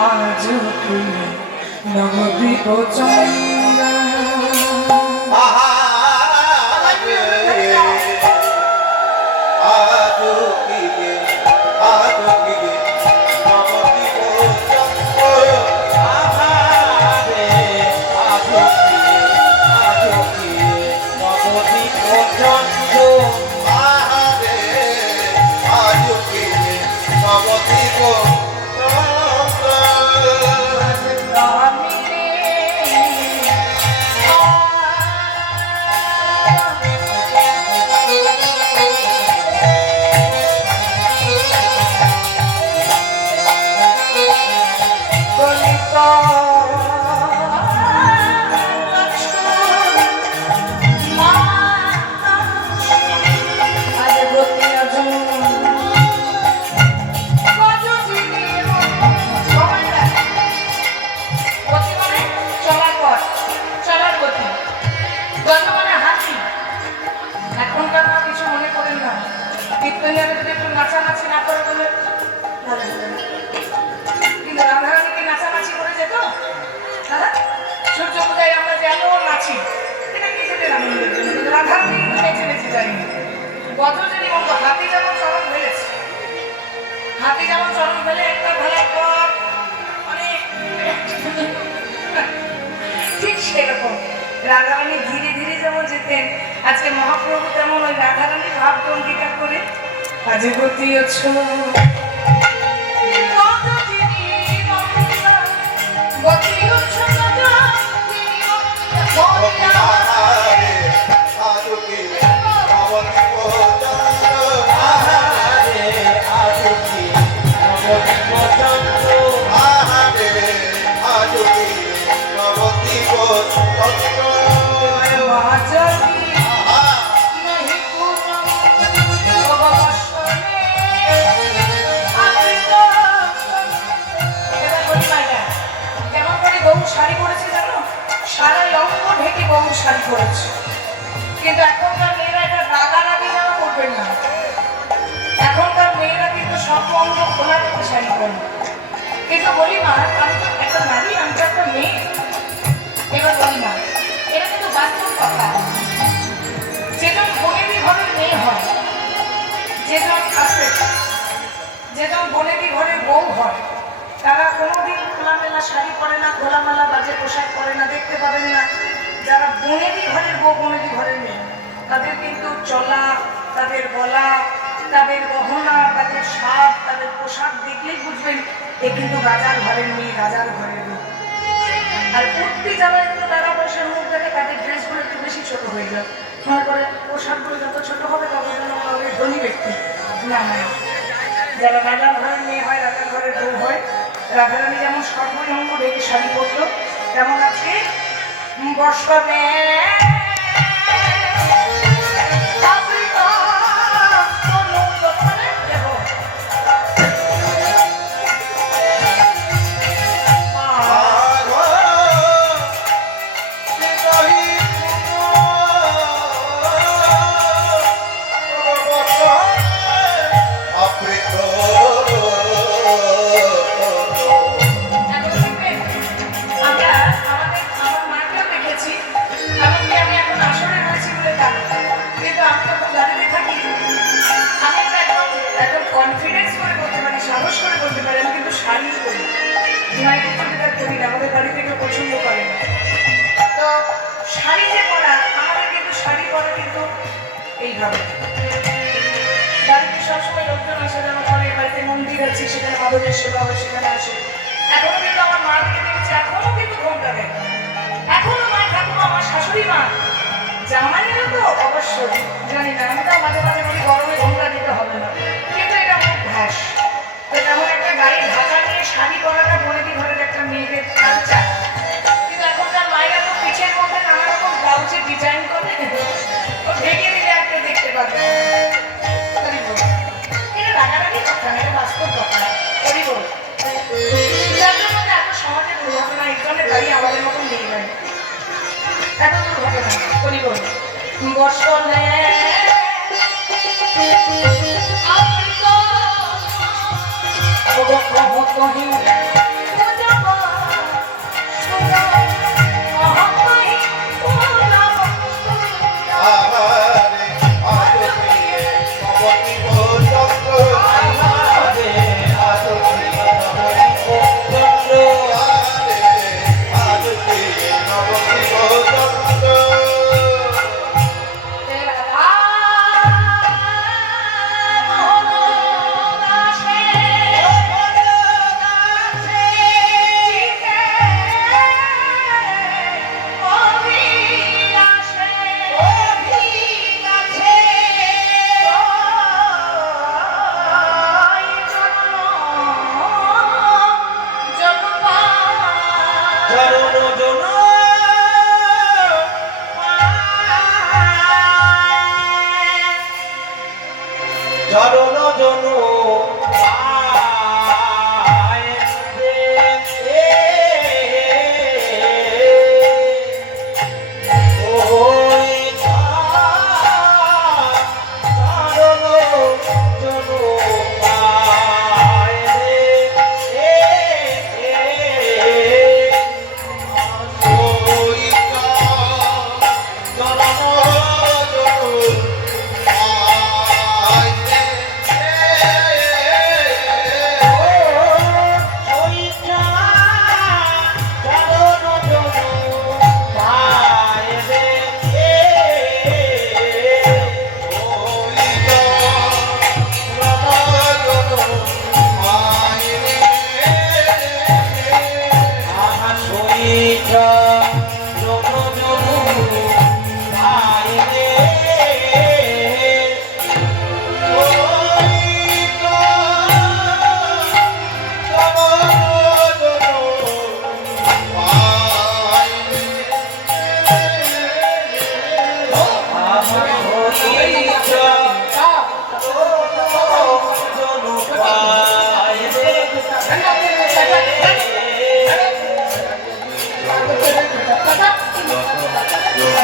আজ কি নবদ্বীপ চন্দ্র নাচানাচি না করে বলে কিন্তু রাধারানীকে নাচানাচি করে যেত। সূর্য পূজায় আমরা যেমন নাচি এটা নিজেদের আনন্দের জন্য, কিন্তু রাধারানী কিন্তু নেচে নেচে যায়নি। বজ্রজনী মন্দ হাতি যেমন চরণ ফেলেছে, হাতি যেমন চরণ ফেলে একটা ফেলার পর অনেক ঠিক সেরকম রাধারানী ধীরে ধীরে যেমন যেতেন, আজকে মহাপ্রভু তেমন ওই রাধারানী ভাব অঙ্গীকার করে আজ গতি আছো শাড়ি পরেছে জানো, সারা লম্ব ঢেকে বহু শাড়ি পরেছে, কিন্তু এখনকার মেয়েরা এটা রাগারাগি যেন করবেন না। এখনকার মেয়েরা কিন্তু সব অঙ্গ খোলা রেখে শাড়ি পরে। কিন্তু বলি মা, আমি তো একটা নারী, আমি তো একটা মেয়ে। এবার বলি মা, এটা কিন্তু বাস্তব কথা। যেজন বনেদি ঘরের মেয়ে হয়, যেজন আসে, যেজন বনেদি ঘরের বউ হয়, তারা কোনোদিন খোলামেলা শাড়ি পরে না, খোলামেলা বাজে পোশাক পরে না, দেখতে পাবেন না। যারা বনেদি ঘরের বউ, বনেদি ঘরের মেয়ে, তাদের কিন্তু চলা, তাদের গলা, তাদের গহনা, তাদের সাজ, তাদের পোশাক দেখলেই বুঝবেন এ কিন্তু রাজার ঘরের মেয়ে, রাজার ঘরের মেয়ে। আর উঠতে যারা একটু টাকা পয়সার মুখ দেখে, তাদের ড্রেসগুলো একটু বেশি ছোট হয়ে যায়, মনে করে পোশাকগুলো যত ছোট হবে তত যেন হবে ধনী ব্যক্তি। না না, যারা রাজার ঘরের মেয়ে হয়, রাজার ঘরের বউ হয়, রাধারানী যেমন সর্বঙ্গ ঢেকে শাড়ি পরতো, তেমন আজকে বর্ষণে আমাদের বাড়ি থেকে পছন্দ করে না। তো শাড়ি যে পরা, আমাদের কিন্তু শাড়ি পরা কিন্তু এইভাবে বাড়িতে সবসময় লোকজন আসে, যেমন করে বাড়িতে মন্দির আছে, সেখানে মাদকের সেবা হয়, সেখানে আসে। এখনো কিন্তু আমার মা থেকে দেখেছে, এখনো কিন্তু ঘোমটা দেয়, এখনো মা ঠাকুমা, আমার শাশুড়ি মা জামাইয়েরও তো অবশ্যই জানি না, আমি তো মাঝে মাঝে বলি গরমে ঘোমটা দিতে হবে না, কিন্তু এটা আমার অভ্যাস। তো তেমন একটা গায়ে ঢাকা নিয়ে শাড়ি পরাটা বনেদি ঘরের একটা মেয়েদের কালচার। কিন্তু এখনকার মায়েরা তো পিঠের মধ্যে নানা রকম ব্লাউজে ডিজাইন করে, ও ঢেকে দিলে একটা দেখতে পাবে। এটা রাগারাগি কথা না, এটা বাস্তব কথা। করি বল যাদের মধ্যে এত সমাজে দুর্ঘটনা, এই জন্য দাঁড়িয়ে আমাদের মতন নেই যায় এত দুর্ঘটনা। করি বল বর্ষণে কহিন চরণ জন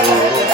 Thank you.